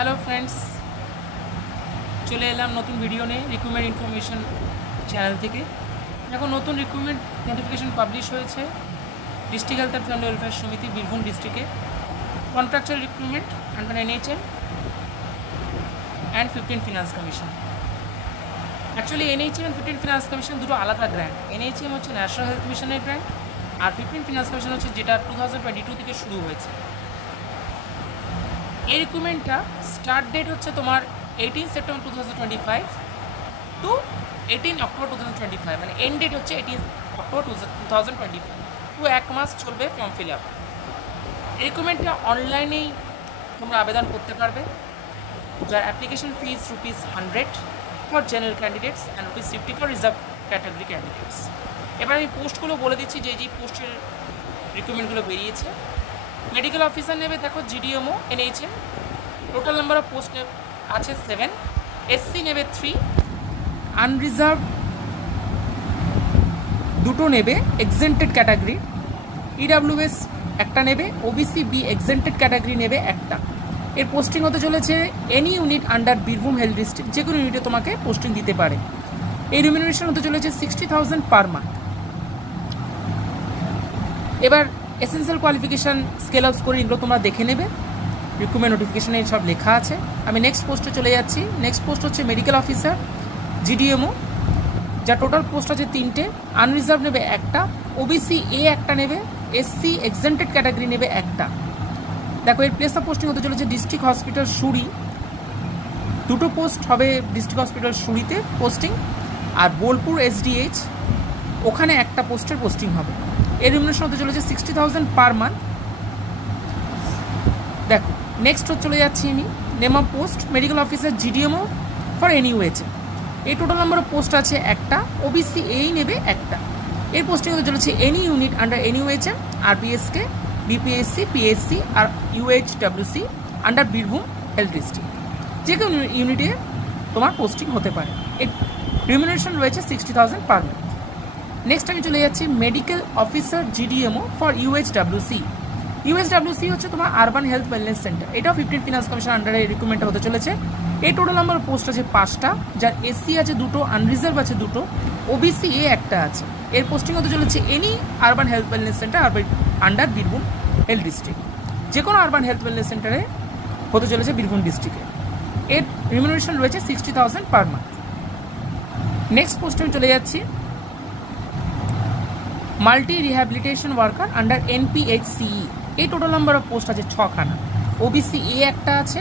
Hello friends, চলে এলাম নতুন ভিডিও নিয়ে রিক্রুটমেন্ট ইনফরমেশন চ্যানেল থেকে। এখন নতুন রিক্রুটমেন্ট নোটিফিকেশন পাবলিশ হয়েছে district health and family welfare সমিতি বীরভূম ডিস্ট্রিক্টে। Contractual recruitment under NHM and 15 finance commission. Actually NHM and 15 finance commission দুটো আলাদা গ্র্যান্ট। NHM হচ্ছে ন্যাশনাল হেলথ মিশনের গ্র্যান্ট, আর 15 ফিনান্স কমিশন হচ্ছে যেটা 2022 থেকে শুরু হয়েছে। এই রিক্রুটমেন্টটা স্টার্ট ডেট হচ্ছে তোমার 18 সেপ্টেম্বর 2025 টু 18 অক্টোবর 2025, মানে এন্ড ডেট হচ্ছে 18 অক্টোবর 2025। তো এক মাস চলবে ফর্ম ফিল আপ। এই রিক্রুটমেন্টটা অনলাইনেই তোমরা আবেদন করতে পারবে, যার application fees ₹100 for general candidates and ₹50 for reserve category candidates. এবার আমি পোস্টগুলো বলে দিচ্ছি, যে পোস্টের রিক্রুটমেন্টগুলো বেরিয়েছে। মেডিকেল অফিসার নেবে দেখো GDMO NHM, total number of post আছে 7। SC নেবে 3, আনরিজার্ভ দুটো নেবে এক্সেন্টেড ক্যাটাগরি, EWS একটা নেবে, OBC B এক্সেন্টেড ক্যাটাগরি নেবে একটা। এর পোস্টিং হতে চলেছে any unit under Birbhum health district, যে কোনো ইউনিটে তোমাকে পোস্টিং দিতে পারে। এই রিমিউনারেশন হতে চলেছে 60,000 পার মান্থ। এবার এসেন্সিয়াল কোয়ালিফিকেশান স্কেল আপ করে এগুলো তোমরা দেখে নেবে, রিক্রুটমেন্ট নোটিফিকেশানে সব লেখা আছে। আমি নেক্সট পোস্টে চলে যাচ্ছি। নেক্সট পোস্ট হচ্ছে মেডিকেল অফিসার GDMO, যা টোটাল পোস্ট আছে 3টে। আনরিজার্ভ নেবে একটা, OBC A একটা নেবে, SC এক্সেন্টেড ক্যাটাগরি নেবে একটা। দেখো এর প্লেস অফ পোস্টিং হতে চলেছে ডিস্ট্রিক্ট হসপিটাল সুরি, দুটো পোস্ট হবে ডিস্ট্রিক্ট হসপিটাল সুরিতে পোস্টিং, আর বোলপুর SDH ওখানে একটা পোস্টের পোস্টিং হবে। এর রিমিউনারেশন হতে চলেছে 60,000 পার মান্থ। দেখো নেক্সট চলে যাচ্ছি আমি name of post medical officer GDMO for NUHM। এই টোটাল নাম্বার অফ পোস্ট আছে একটা, OBC A নেবে একটা। এর পোস্টিং হতে চলেছে any unit under NUHM, RBSK, BPSC, PSC আর UHWC under Birbhum health district, যে কোনো ইউনিটে তোমার পোস্টিং হতে পারে। এর রিমিউনারেশন রয়েছে 60,000 পার মান্থ। নেক্সট আমি চলে যাচ্ছি medical officer GDMO for UHWC। UHWC হচ্ছে তোমার আরবান হেলথ ওয়েলনেস সেন্টার, এটাও 15 ফিনান্স কমিশন আন্ডারে রিক্রুটমেন্ট হতে চলেছে। এই টোটাল নাম্বার পোস্ট আছে 5টা, যার SC আছে দুটো, আনরিজার্ভ আছে দুটো, OBC A একটা আছে। এর পোস্টিং হতে চলেছে any urban health wellness centre under Birbhum health district, যে কোনো আরবান হেলথ ওয়েলনেস সেন্টারে হতে চলেছে বীরভূম ডিস্ট্রিক্টে। এর রিমিউনারেশন রয়েছে 60,000 পার মান্থ। নেক্সট পোস্টে আমি চলে যাচ্ছি multi rehabilitation worker under NPHCE। এই টোটাল নাম্বার অফ পোস্ট আছে 6খানা, OBC A একটা আছে,